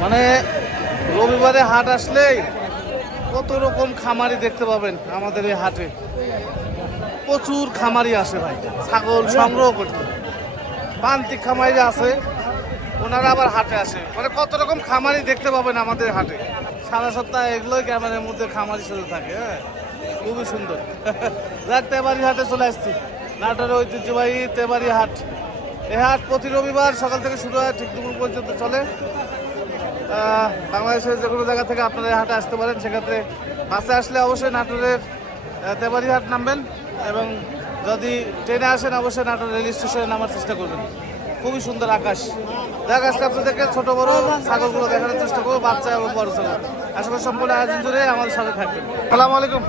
মানে রবিবারে হাট আসলেই কত রকম খামারি দেখতে পাবেন আমাদের এই হাটে। প্রচুর খামারি আসে ভাই ছাগল সংগ্রহ করতে। প্রান্তিক খামারি আছে, ওনারা আবার হাটে আসে। মানে কত রকম খামারি দেখতে পাবেন আমাদের হাটে। সারা সপ্তাহে এগুলোই ক্যামেরার মধ্যে খামারি সাথে থাকে। হ্যাঁ, খুবই সুন্দর। যাক, তেবাড়ি হাটে চলে আসছি। নাটোরের ঐতিহ্যবাহী তেবাড়ি হাট। এই হাট প্রতি রবিবার সকাল থেকে শুরু হয়, ঠিক দুপুর পর্যন্ত চলে। বাংলাদেশের যে কোনো জায়গা থেকে আপনারা এই হাটে আসতে পারেন। সেক্ষেত্রে বাসে আসলে অবশ্যই নাটোরের তেবাড়ি হাট নামবেন, এবং যদি ট্রেনে আসেন অবশ্যই নাটোর রেল স্টেশনে নামার চেষ্টা করবেন। খুবই সুন্দর আকাশ। দেখ, আজকে আপনাদেরকে ছোট বড় ছাগলগুলো দেখানোর চেষ্টা করবো, বাচ্চা এবং বড় ছাগল। আশা করি সম্পূর্ণ আয়োজন জুড়ে আমাদের সাথে থাকবেন। আসসালামু আলাইকুম।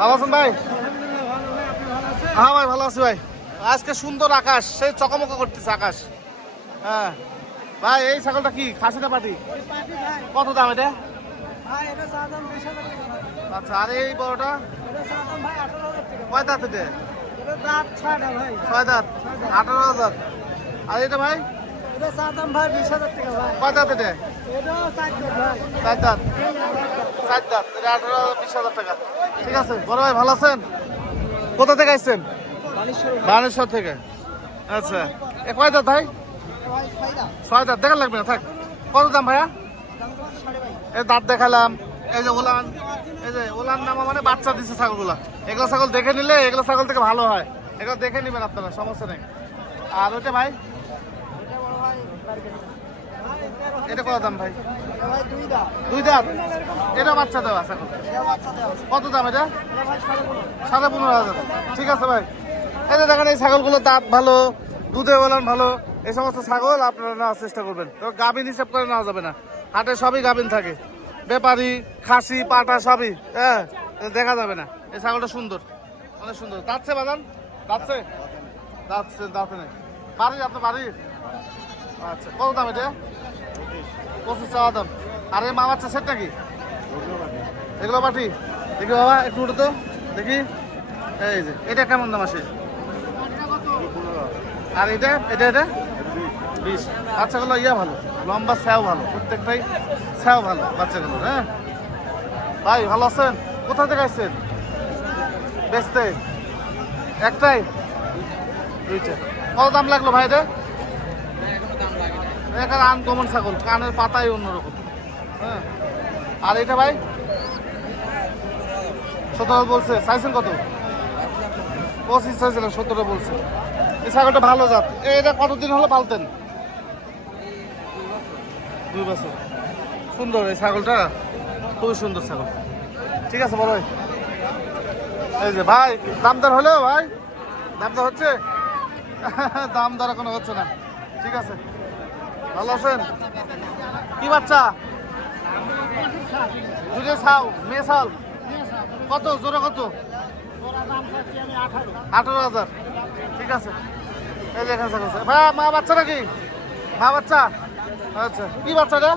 ভালো আছেন ভাই? হ্যাঁ ভাই, ভালো আছি ভাই। আজকে সুন্দর আকাশ, সেই চকমক করতেছে আকাশ। হ্যাঁ ভাই, এই ছাগলটা কি খাসি না পাটি? কত দাম এটা? আচ্ছা, আর এই বড়টা কয় দাঁত? এটা 6 দাঁত, 18,000। আর এটা ভাই কয় দাঁত? এটা 4 দাঁত, 4 দাঁত। এটা 18,000-20,000 টাকা। ঠিক আছে বড় ভাই, ভালো আছেন? কোথা থেকে আসছেন? বানেশ্বর থেকে। আচ্ছা, এ কয় দাঁত ভাই? 6 দাঁত। দেখার লাগবে না, থাক। কত দাম ভাইয়া? এই দাঁত দেখালাম। এই যে ওলান, এই যে ওলান নামা মানে বাচ্চা দিচ্ছে ছাগলগুলা। এগুলো ছাগল দেখে নিলে এগুলো ছাগল থেকে ভালো হয়। এগুলো দেখে নেবেন আপনারা, সমস্যা নেই। আর ওইটা ভাই, এটা কত দাম ভাই? 2 দাঁত। এটা বাচ্চা দেওয়া ছাগল। কত দাম এটা? 15,500। ঠিক আছে ভাই। এই যে দেখেন, এই ছাগলগুলো দাঁত ভালো, দুধে ওলান ভালো। এই সমস্ত ছাগল আপনারা নেওয়ার চেষ্টা করবেন। তো গাভিন হিসাব করে নেওয়া যাবে না, হাটে সবই গাভিন থাকে। ব্যাপারী, খাসি, পাটা সবই। হ্যাঁ, দেখা যাবে না। এই ছাগলটা সুন্দর, অনেক সুন্দর। দাঁতছে বাদান? দাঁতছে? দাঁতছে, দাঁতে নেই। বাড়ির আপনার বাড়ির? আচ্ছা, কত দাম এটা? 25 চাওয়া দাম। আর এই মা বাচ্চা সেট নাকি? এগুলো পাঠি? দেখি বাবা, একটু উঠে তো দেখি। এই যে এটা কেমন দাম আসে? আর এটা এটা এটা 20। বাচ্চাগুলো ইয়া ভালো, লম্বা স্যাও ভালো, প্রত্যেকটাই স্যাও ভালো বাচ্চাগুলো। হ্যাঁ ভাই, ভালো আছেন? কোথা থেকে আসছেন বেচতে? একটাই? 2টা। কত দাম লাগলো ভাই এটা? এখানে আনকমন ছাগল, কানের পাতাই অন্যরকম। হ্যাঁ, আর এটা ভাই 17 বলছে। চাইছেন কত? 25 চাইছিলেন, 17 বলছে। এই ছাগলটা ভালো জাত। এটা কতদিন হলো পালতেন? 2 বছর। সুন্দর এই ছাগলটা, খুবই সুন্দর ছাগল। ঠিক আছে বড় ভাই। এই যে ভাই, দাম দর হলো ভাই? দাম দর হচ্ছে? দাম দর এখনো হচ্ছে না। ঠিক আছে, ভালো আছেন? কি বাচ্চা? দুধে ছাও, মেয়ে ছাল। কত জোরে? কত? 18,000। ঠিক আছে। এই যে এখানে ছাগল। ভাই, মা বাচ্চা নাকি? মা বাচ্চা? আচ্ছা, কি বাচ্চা রে?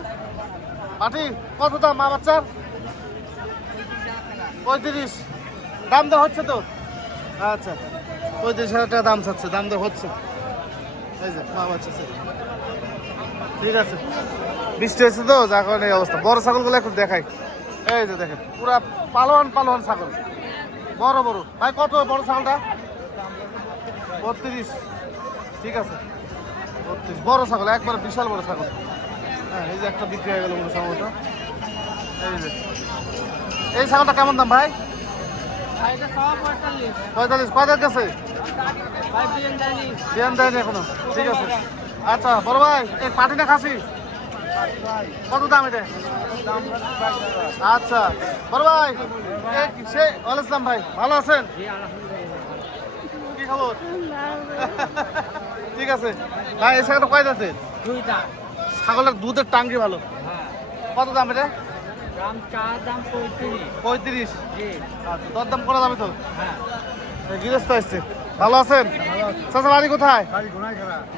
পাটি? কত দাম মা বাচ্চার? 35। দাম দর হচ্ছে তো? আচ্ছা, 35,000 টাকা দাম চাচ্ছে, দাম দর হচ্ছে। এই যে মা বাচ্চা। ঠিক আছে, বৃষ্টি হয়েছে তো, যার কারণে এই অবস্থা। বড় ছাগলগুলো একটু দেখাই। এই যে দেখেন, পুরা পালোয়ান পালোয়ান ছাগল, বড় বড়। ভাই কত বড় ছাগলটা? 32। ঠিক আছে, 32। বড় ছাগল, একবার বিশাল বড় ছাগল। হ্যাঁ, এই যে একটা বিক্রি হয়ে গেল বড় ছাগলটা। এই যে এই ছাগলটা কেমন দাম ভাই? 45। কয় দাঁত গেছে? বিয়ান দেয়নি এখনো। ঠিক আছে। আচ্ছা বড় ভাই, এই পাটি না খাসি? কত দাম এটা? আচ্ছা বড় ভাই, সে ওয়ালাইকুম ভাই, ভালো আছেন? কি খবর? ঠিক আছে ভাই, এই ছাগলটা কয় দাঁতের? 2 দাঁত। ছাগলের দুধের টাঙ্গি ভালো। কত দাম এটা? দাম 35। জি। আচ্ছা, দরদাম করা যাবে তো? হ্যাঁ। গৃহস্থ আসছে। ভালো আছেন? চাচা বাড়ি কোথায়?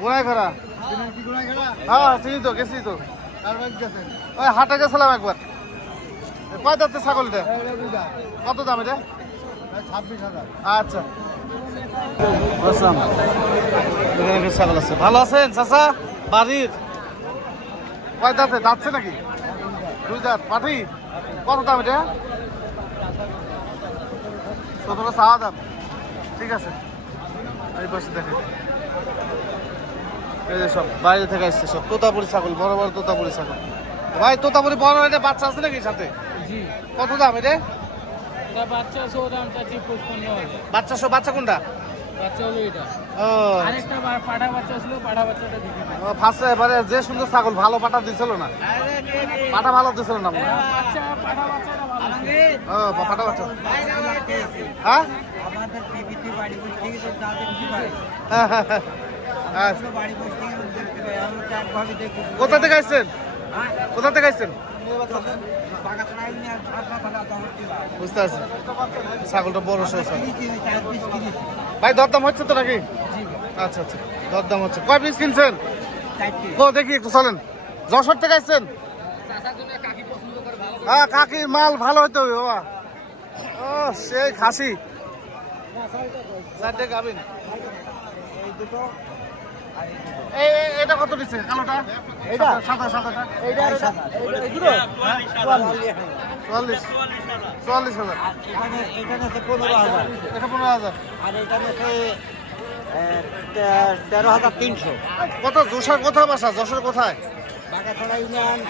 গোনাইখরা। হ্যাঁ চিনি তো, গেছি তো। ওই হাটে গেছিলাম একবার। কয় দাঁতের ছাগল এটা? কত দাম এটা? 26,000। আচ্ছা, ছাগল আছে। ভালো আছেন চাচা? বাড়ির কয় দাঁতে দাঁতছে নাকি? দুই দাঁত পাঠি। কত দাম এটা? 17 চাওয়া দাম। ঠিক আছে, এই পাশে দেখে এই যে সব বাইরে থেকে আসছে সব তোতাপুরি ছাগল, বড় বড় তোতাপুরি ছাগল। ভাই তোতাপুরি বড় এটা বাচ্চা আছে নাকি সাথে? জি, কত দাম এটা? এটা বাচ্চা সো দাম চাচ্ছি 55,000। বাচ্চা সব বাচ্চা কোনটা? বাচ্চা হলো এটা। ও আরেকটা পাঠা বাচ্চা ছিল, পাঠা বাচ্চাটা দেখি ফার্স্টে এবারে যে সুন্দর ছাগল ভালো পাটা দিছিল না, পাটা ভালো দিছিল না মনে হয়। বাচ্চা পাঠা বাচ্চাটা ভালো। ও পাটা বাচ্চা। হ্যাঁ আমাদের টিভিতে বাড়ি বসে থেকে তো তাদের কি পারে আচ্ছা। বাড়ি বসে থেকে দেখতে পাই আমরা তো একভাবে দেখি কোথা থেকে আসছেন? কোথা থেকে আসছেন? বাগাছড়াই নিয়ে ছাড়া ফেলা দাম কি বুঝতে পারছি, ছাগলটা বড় সহ ছাগল। কিনেছি ওই 4 পিস কিনেছি ভাই দরদাম হচ্ছে তো নাকি? আচ্ছা আচ্ছা, দরদাম হচ্ছে। কয় পিস কিনছেন? 4 পিস ও দেখি একটু চলেন। যশোর থেকে আসছেন? হ্যাঁ, কাকির মাল ভালো হইতে হবে বাবা। ও সেই খাসি চারটে গাবিন। এই দুটো এটা কত দিচ্ছে কালোটা? এটা? সাদা সাদাটা এইটা এগুলো 44,000। আর এটা নেছে 15,000 এটা 15,000। আর এটা নেছে 13,300 কত যশোর কোথায় বাসা? যশোর কোথায়? বাগাছড়া ইউনিয়ন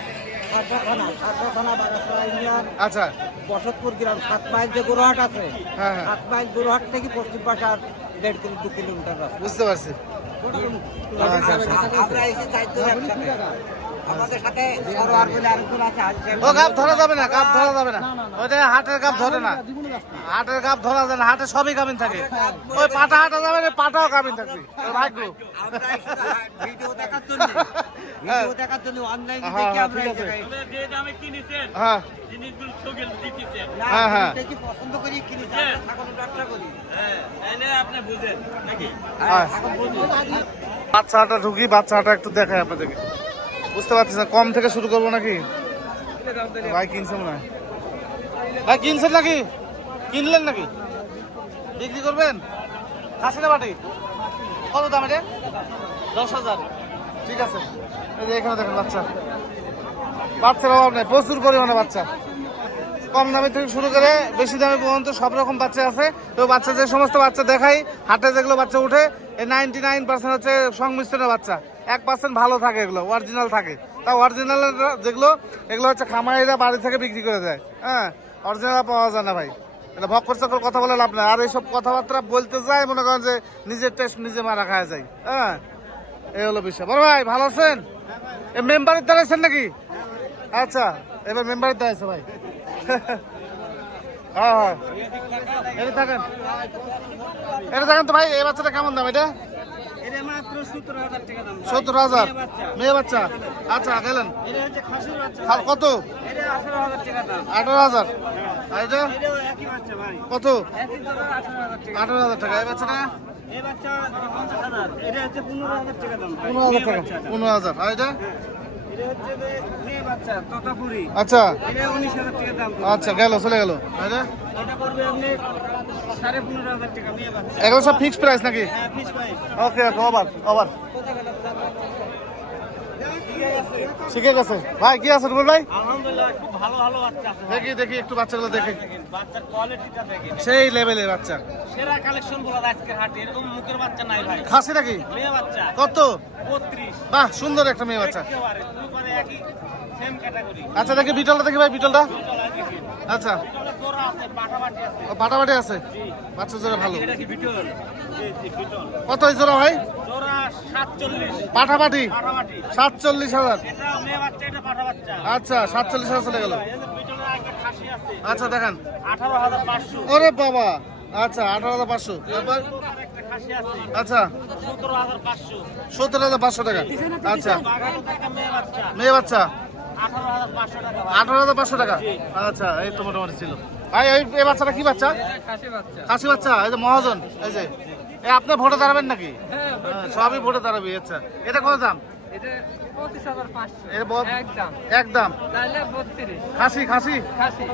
সাতরা থানা বাগাছড়া ইউনিয়ন আচ্ছা, বসতপুর গ্রাম 7 মাইল যে গোরহাট আছে হ্যাঁ হ্যাঁ 7 মাইল গোরহাট থেকে পশ্চিম পাশে আর 1.5 কিলোমিটার রাস্তা বুঝতে পারছি। আচ্ছা, আচ্ছা। আমরা এসে চাইতে আমাদের সাথে সরোয়ার বলে আরেকজন আছে ও গাব ধরা যাবে না, গাব ধরা যাবে না। ওইটা হাটের গাব ধরে না, হাটের গাব ধরা যায় না। হাটে সবই গাবিন থাকে। ওই পাটা হাটা যাবে না, পাটাও গাবিন থাকবে। তোর ভাগ্য। আমরা এসে ভিডিও দেখার জন্য অনলাইনে দেখে আমরা এই জায়গায় যে দামে কিনেছেন হ্যাঁ জিনিসগুলো ছগেল দিতেছেন। না হ্যাঁ, হ্যাঁ। দেখি পছন্দ করি কিনেছি আমরা ছাগলের ব্যবসা করি তাহলে আপনি বুঝেন নাকি? হ্যাঁ। বাচ্চা হাটা ঢুকি, বাচ্চা হাটা একটু দেখাই আপনাদেরকে। বুঝতে পারছি না, কম থেকে শুরু করবো নাকি? ভাই কিনছেন না? ভাই কিনছেন নাকি? কিনলেন নাকি? বিক্রি করবেন? খাসি না বাটি? কত দাম এটা? 10,000। ঠিক আছে, এই যে এখানে দেখেন বাচ্চা, বাচ্চার অভাব নেই, প্রচুর পরিমাণে বাচ্চা। কম দামে থেকে শুরু করে বেশি দামে পর্যন্ত সব রকম বাচ্চা আছে। তো বাচ্চা যে সমস্ত বাচ্চা দেখাই, হাটে যেগুলো বাচ্চা উঠে, এই 99% হচ্ছে সংমিশ্রণের বাচ্চা। 1% ভালো থাকে, এগুলো অরিজিনাল থাকে। তা অরিজিনাল যেগুলো, এগুলো হচ্ছে খামারিরা বাড়ি থেকে বিক্রি করে দেয়। হ্যাঁ, অরিজিনাল পাওয়া যায় না ভাই। এটা ভক্কর চক্কর কথা বলে লাভ নাই। আর এইসব কথাবার্তা বলতে যায়, মনে করেন যে নিজের টেস্ট নিজে মারা খাওয়া যায়। হ্যাঁ, এই হলো বিষয়। বড় ভাই ভালো আছেন? এই মেম্বারের দাঁড়াইছেন নাকি? আচ্ছা, এবার মেম্বারের দাঁড়াইছে ভাই। হ্যাঁ হ্যাঁ, এটা থাকেন, এটা থাকেন তো ভাই। এই বাচ্চাটা কেমন দাম এটা? এটা মাত্র 17,000 টাকা দাম 17,000 মেয়ে বাচ্চা। আচ্ছা গেলেন এটা হচ্ছে খাসির বাচ্চা আর কত? এটা 18,000 টাকা দাম 18,000। আর এটা এটাও একই বাচ্চা ভাই কত? একই দাম 18,000 টাকা 18,000 টাকা। এই বাচ্চাটা এই বাচ্চা 50,000 এটা হচ্ছে 15,000 টাকা দাম ভাই 15,000 টাকা। 15,000। আর এটা? এটা হচ্ছে যে মেয়ে বাচ্চা তোতাপুরি আচ্ছা এটা 19,000 টাকা দাম আচ্ছা, গেল চলে গেল। আর এটা? এটা পড়বে আপনি 15,500 টাকা মেয়ে বাচ্চা এগুলো সব ফিক্সড প্রাইস নাকি? হ্যাঁ ফিস ভাই ওকে ওকে, ওভার ওভার। কোথায় গেল শিখে গেছে ভাই। কি আছে রুবেল ভাই? আলহামদুলিল্লাহ খুব ভালো ভালো বাচ্চা আছে দেখি দেখি একটু বাচ্চাগুলো দেখি, দেখেন বাচ্চার কোয়ালিটিটা দেখেন সেই লেভেলের বাচ্চা। সেরা কালেকশন বলা আজকের হাটে এরকম মুখের বাচ্চা নাই ভাই খাসি নাকি? মেয়ে বাচ্চা কত? 32 বাহ, সুন্দর একটা মেয়ে বাচ্চা। একেবারে দুই মানে একই সেম ক্যাটাগরি আচ্ছা দেখি বিটলটা দেখি ভাই, বিটলটা। দেখেন আচ্ছা, এটা জোড়া আছে পাটাপাটি আছে ও বাটাবাটি আছে, বাচ্চা জোড়া ভালো। এটা কি বিটল জি জি বিটল কত এই জোড়া ভাই? জোড়া 47 পাঠাপাটি পাটাপাটি 47,000। এটা মেয়ে বাচ্চা এটা পাটা বাচ্চা আচ্ছা, 47,000 চলে গেল। এই যে বিটলের একটা খাসি আছে আচ্ছা দেখান। 18,500 ওরে বাবা, আচ্ছা 18,500। তারপর একটা খাসি আছে আচ্ছা 17,500 17,500 টাকা। আচ্ছা, বাগানের একটা মেয়ে বাচ্চা মেয়ে বাচ্চা 18,500 টাকা ভাই 18,500 টাকা। আচ্ছা, এই তো মোটামুটি ছিল ভাই। এই বাচ্চাটা কি বাচ্চা? খাসি বাচ্চা খাসি বাচ্চা। এই যে মহাজন, এই যে আপনি ভোটে দাঁড়াবেন নাকি? হ্যাঁ, সবই ভোটে দাঁড়াবি। আচ্ছা, এটা কত দাম? এটা 25,500 এর একদম একদম তাহলে 32 খাসি খাসি। খাসি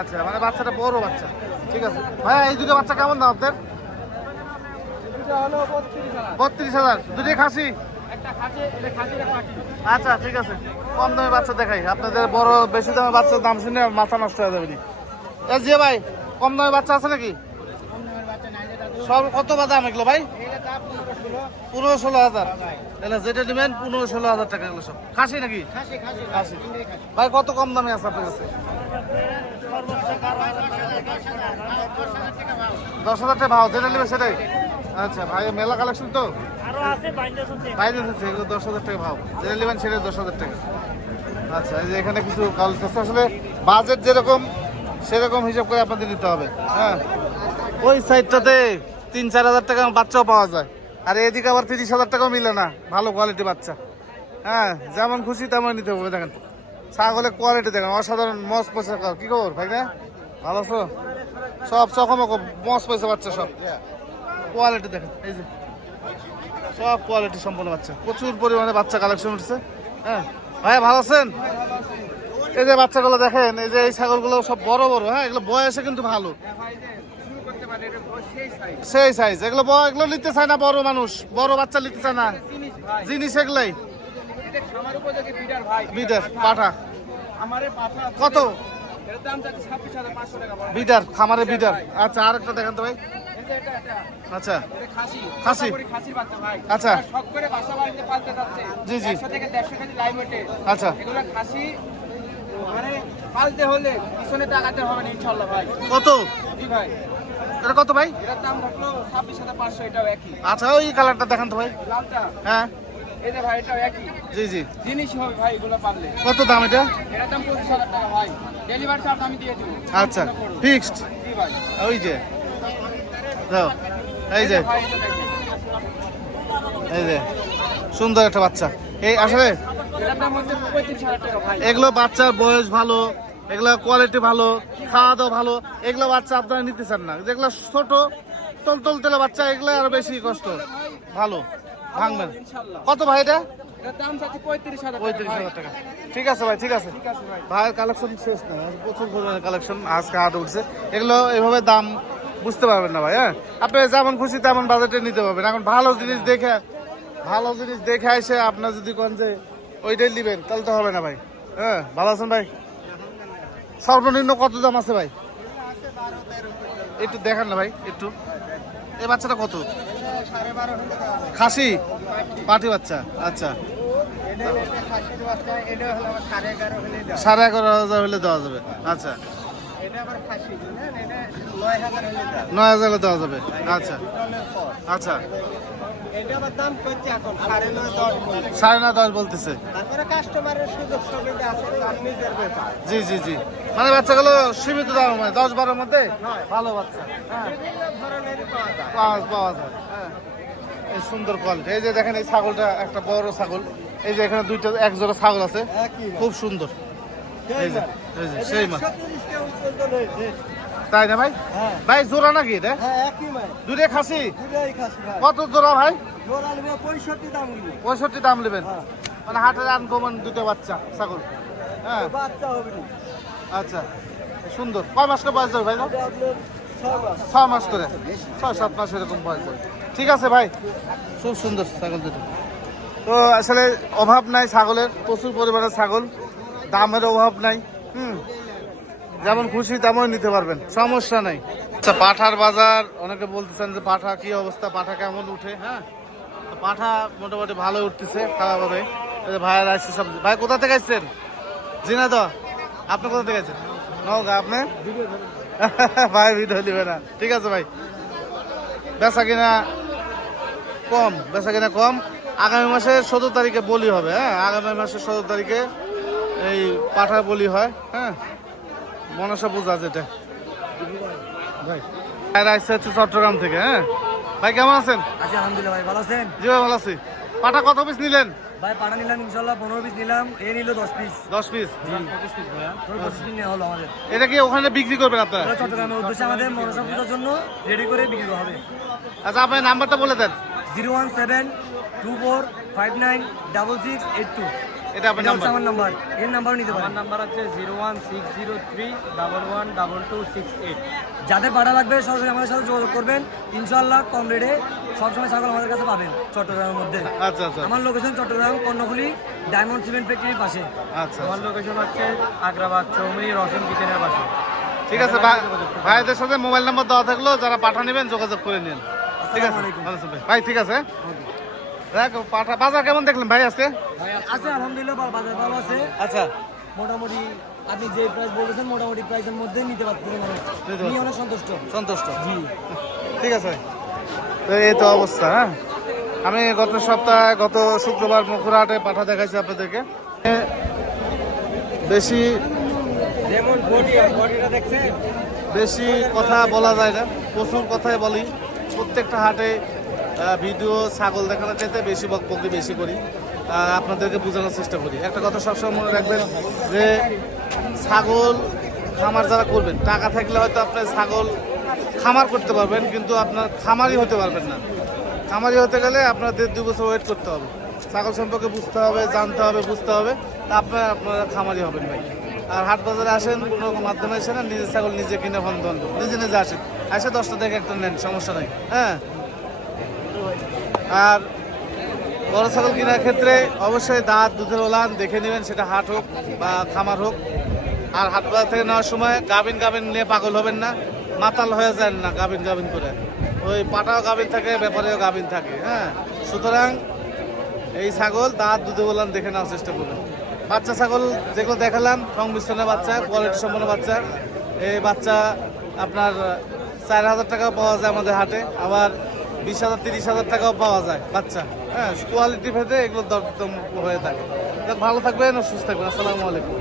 আচ্ছা, মানে বাচ্চাটা বড় বাচ্চা। ঠিক আছে ভাই, এই দুটো বাচ্চা কেমন দাম আপনার? এটা হলো 32,000 32,000। দুটোই খাসি। আচ্ছা ঠিক আছে, কম দামে বাচ্চা দেখাই আপনাদের। বড় বেশি দামে বাচ্চার দাম শুনে মাথা নষ্ট হয়ে যাবে। জিয়া ভাই, কম দামে বাচ্চা আছে নাকি? সব কত দাম এগুলো ভাই? 15-16 হাজার। তাহলে যেটা নেবেন 15-16 হাজার টাকা এগুলো সব। খাসি নাকি? খাসি। ভাই কত কম দামে আছে আপনার কাছে? 10,000 টাকা ভাও, যেটা নেবে সেটাই। আচ্ছা ভাই, মেলা কালেকশন তো বাইরে আছে, এগুলো 10,000 টাকা ভাও, যেটা নেবেন সেটা 10,000 টাকা। আচ্ছা, এই যে এখানে কিছু কালেকশন আছে, আসলে বাজেট যেরকম সেরকম হিসাব করে আপনাদের নিতে হবে। হ্যাঁ, ওই সাইডটাতে 3-4 হাজার টাকা বাচ্চাও পাওয়া যায়, আর এদিকে আবার 30,000 টাকাও মিলে না ভালো কোয়ালিটি বাচ্চা। হ্যাঁ, যেমন খুশি তেমন নিতে হবে। দেখেন ছাগলের কোয়ালিটি দেখেন, অসাধারণ মস্ত পয়সা। কি খবর ভাই? না ভালো আছো? সব চকমক মস্ত পয়সা বাচ্চা, সব কোয়ালিটি দেখেন। এই যে সব কোয়ালিটি সম্পন্ন বাচ্চা, প্রচুর পরিমাণে বাচ্চা কালেকশন উঠছে। হ্যাঁ ভাই, ভালো আছেন? এই যে বাচ্চাগুলো দেখেন, এই যে এই ছাগলগুলো সব বড় বড়। হ্যাঁ, এগুলো বয়সে কিন্তু ভালো, সেই সাইজ। এগুলো এগুলো নিতে চায় না বড় মানুষ, বড় বাচ্চা নিতে চায় না জিনিস এগুলাই। বিডার পাঠা কত? বিডার খামারে বিডার। আচ্ছা, আরেকটা দেখেন তো ভাই। আচ্ছা, খাসি। আচ্ছা, জি জি। আচ্ছা, পালতে হলে পিছনে টাকাতে হবে না ইনশাআল্লাহ ভাই। কত? জি ভাই। এটা কত ভাই? এটার দাম থাকলো 26,500, এটাও একই। আচ্ছা, ওই কালারটা দেখান তো ভাই। লালটা? হ্যাঁ, এই যে ভাই, এটাও একই। জি জি। জিনিস হবে ভাই এগুলো পারলে। কত দাম এটা? এটার দাম 25,000 টাকা ভাই। ডেলিভারি চার্জ আমি দিয়ে দেব। আচ্ছা, ফিক্সড। জি ভাই। ওই যে দাও, এই যে ভাই এটা দেখেন। এই যে সুন্দর একটা বাচ্চা। এই আসলে এটার দাম হচ্ছে 35,000 টাকা ভাই। এগুলো বাচ্চার বয়স ভালো, এগুলো কোয়ালিটি ভালো, খাওয়া দাওয়া ভালো। এগুলো বাচ্চা আপনারা নিতে চান না, যেগুলো ছোট তলতল তেলে বাচ্চা, এগুলো আরো বেশি কষ্ট। ভালো ভাঙবেন। ইনশাআল্লাহ। কত ভাই এটা? এটার দাম চাচ্ছি 35,000 টাকা। 35,000 টাকা। ঠিক আছে ভাই, ঠিক আছে। ঠিক আছে ভাই। ভাইয়ের কালেকশন শেষ না, প্রচুর পরিমাণে কালেকশন আজকে হাতে উঠছে। এগুলো এভাবে দাম বুঝতে পারবেন না ভাই। হ্যাঁ, আপনি যেমন খুশি তেমন বাজেটে নিতে পারবেন। এখন ভালো জিনিস দেখে এসে আপনার যদি কোন যে ওইটাই নেবেন, তাহলে তো হবে না ভাই। হ্যাঁ, ভালো আছেন ভাই? সর্বনিম্ন কত দাম আছে ভাই? একটু দেখান না ভাই একটু। এই বাচ্চাটা কত? খাসি পাটি বাচ্চা। আচ্ছা, 11,500 হলে দেওয়া যাবে। আচ্ছা, 9,000 হলে দেওয়া যাবে। আচ্ছা আচ্ছা, 9.5-10 বলতেছে। জি জি জি, মানে বাচ্চাগুলো সীমিত দাম, মানে 10-12 মধ্যে ভালো বাচ্চা। হ্যাঁ, পাওয়া যায়। হ্যাঁ, এই সুন্দর কোয়ালিটি। এই যে দেখেন, এই ছাগলটা একটা বড় ছাগল। এই যে এখানে দুইটা এক জোড়া ছাগল আছে, খুব সুন্দর। এই যে সেই মাছ, তাই না ভাই? ভাই জোড়া নাকি এটা? দুইটা খাসি? কত জোড়া ভাই? 65 দাম নেবেন, মানে হাটের আনকমন দুটো বাচ্চা ছাগল। হ্যাঁ, আচ্ছা, সুন্দর। কয় মাস করে বয়স যাবে ভাই? 6 মাস করে, 6-7 মাস এরকম বয়স যাবে। ঠিক আছে ভাই, খুব সুন্দর ছাগল দুটো। তো আসলে অভাব নাই ছাগলের, প্রচুর পরিমাণে ছাগল, দামের অভাব নাই। যেমন খুশি তেমন নিতে পারবেন, সমস্যা নাই। আচ্ছা, পাঠার বাজার। অনেকে বলতেছেন যে পাঠা কি অবস্থা, পাঠা কেমন উঠে। হ্যাঁ, তো পাঠা মোটামুটি ভালো উঠতেছে, খারাপ হবে। ভাইয়ের আসছে সব। ভাই কোথা থেকে আসছেন? ঝিনাইদহ। আপনি কোথা থেকে আসছেন? নওগাঁ। আপনি? ভাই ভিডিও দিবে না। ঠিক আছে ভাই, বেচা কিনা কম। আগামী মাসের 17 তারিখে বলি হবে। হ্যাঁ, আগামী মাসের 17 তারিখে এই পাঠা বলি হয়। হ্যাঁ, মনসা পূজা যেটা। ভাই আসছে হচ্ছে চট্টগ্রাম থেকে। হ্যাঁ ভাই, কেমন আছেন? আচ্ছা, আলহামদুলিল্লাহ ভাই, ভালো আছেন? জি ভাই, ভালো আছি। পাঠা কত পিস নিলেন ভাই? পাঠা নিলাম ইনশাআল্লাহ 15 পিস নিলাম, এ নিল 10 পিস। 10 পিস? 25 পিস ভাইয়া, 25 পিস নেওয়া হলো আমাদের। এটা কি ওখানে বিক্রি করবেন আপনারা? চট্টগ্রামের উদ্দেশ্যে আমাদের মনসা পূজার জন্য রেডি করে বিক্রি করা হবে। আচ্ছা, আপনার নাম্বারটা বলে দেন। 01724596682। এটা আপনার এটা হচ্ছে নাম্বার। আমার নাম্বার, এর নাম্বারও নিতে পারেন। আমার নাম্বার হচ্ছে 01603112268। যাদের ভাড়া লাগবে সরাসরি আমাদের সাথে যোগাযোগ করবেন, ইনশাআল্লাহ কম রেটে সবসময় ছাগল আমাদের কাছে পাবেন চট্টগ্রামের মধ্যে। আচ্ছা আচ্ছা আমার location Chattogram Karnaphuli diamond cement ফ্যাক্টরির পাশে। আচ্ছা আমার লোকেশন হচ্ছে আগ্রাবাদ চৌমনি রসুন কিচেনের পাশে। ঠিক আছে ভাইদের সাথে মোবাইল নাম্বার দেওয়া থাকলো, যারা পাঠা নেবেন যোগাযোগ করে নিন। ঠিক আছে আসসালামু আলাইকুম। ভালো থাকবেন ভাই। ঠিক আছে দেখ পাঠা বাজার কেমন দেখলেন ভাই আজকে? আছে আলহামদুলিল্লাহ, বাজার ভালো আছে আচ্ছা মোটামুটি। আপনি যে প্রাইস বলেছেন মোটামুটি প্রাইসের মধ্যেই নিতে পারতেন, নিয়ে অনেক সন্তুষ্ট। সন্তুষ্ট। জি ঠিক আছে ভাই। তো এই তো অবস্থা। হ্যাঁ আমি গত শুক্রবার মুখুরহাটে পাঠা দেখাইছি আপনাদেরকে। বেশি যেমন বডিটা দেখছেন, বেশি কথা বলা যায় না, প্রচুর কথাই বলি। প্রত্যেকটা হাটে ভিডিও ছাগল দেখানোর চাইতে বেশি বকবকি বেশি করি, আপনাদেরকে বোঝানোর চেষ্টা করি। একটা কথা সবসময় মনে রাখবেন যে ছাগল খামার যারা করবেন, টাকা থাকলে হয়তো আপনার ছাগল খামার করতে পারবেন, কিন্তু আপনার খামারই হতে পারবেন না। খামারি হতে গেলে আপনার 1.5-2 বছর ওয়েট করতে হবে, ছাগল সম্পর্কে বুঝতে হবে, জানতে হবে, বুঝতে হবে, তা আপনারা খামারি হবেন ভাই। আর হাট বাজারে আসেন কোনো রকম মাধ্যমে আসেন না, নিজের ছাগল নিজে কিনে নিজে নিজে আসেন, আসে 10টা দেখে একটা নেন, সমস্যা নেই। হ্যাঁ আর বড় ছাগল কেনার ক্ষেত্রে অবশ্যই দাঁত দুধের ওলান দেখে নেবেন, সেটা হাট হোক বা খামার হোক। আর হাট বাজার থেকে নেওয়ার সময় গাভিন নিয়ে পাগল হবেন না, মাতাল হয়ে যান না গাভিন করে। ওই পাটাও গাভিন থাকে, ব্যাপারেও গাভিন থাকে। হ্যাঁ সুতরাং এই ছাগল দাঁত দুধের ওলান দেখে নেওয়ার চেষ্টা করবেন। বাচ্চা ছাগল যেগুলো দেখালাম সংমিশ্রণের বাচ্চা, কোয়ালিটি সম্পন্ন বাচ্চা, এই বাচ্চা আপনার 4,000 টাকাও পাওয়া যায় আমাদের হাটে, আবার 20,000 30,000 টাকাও পাওয়া যায় বাচ্চা। হ্যাঁ কোয়ালিটি ভেদে এগুলো দরদাম হয়ে থাকে। ভালো থাকবেন ও সুস্থ থাকবেন। আসসালামু আলাইকুম।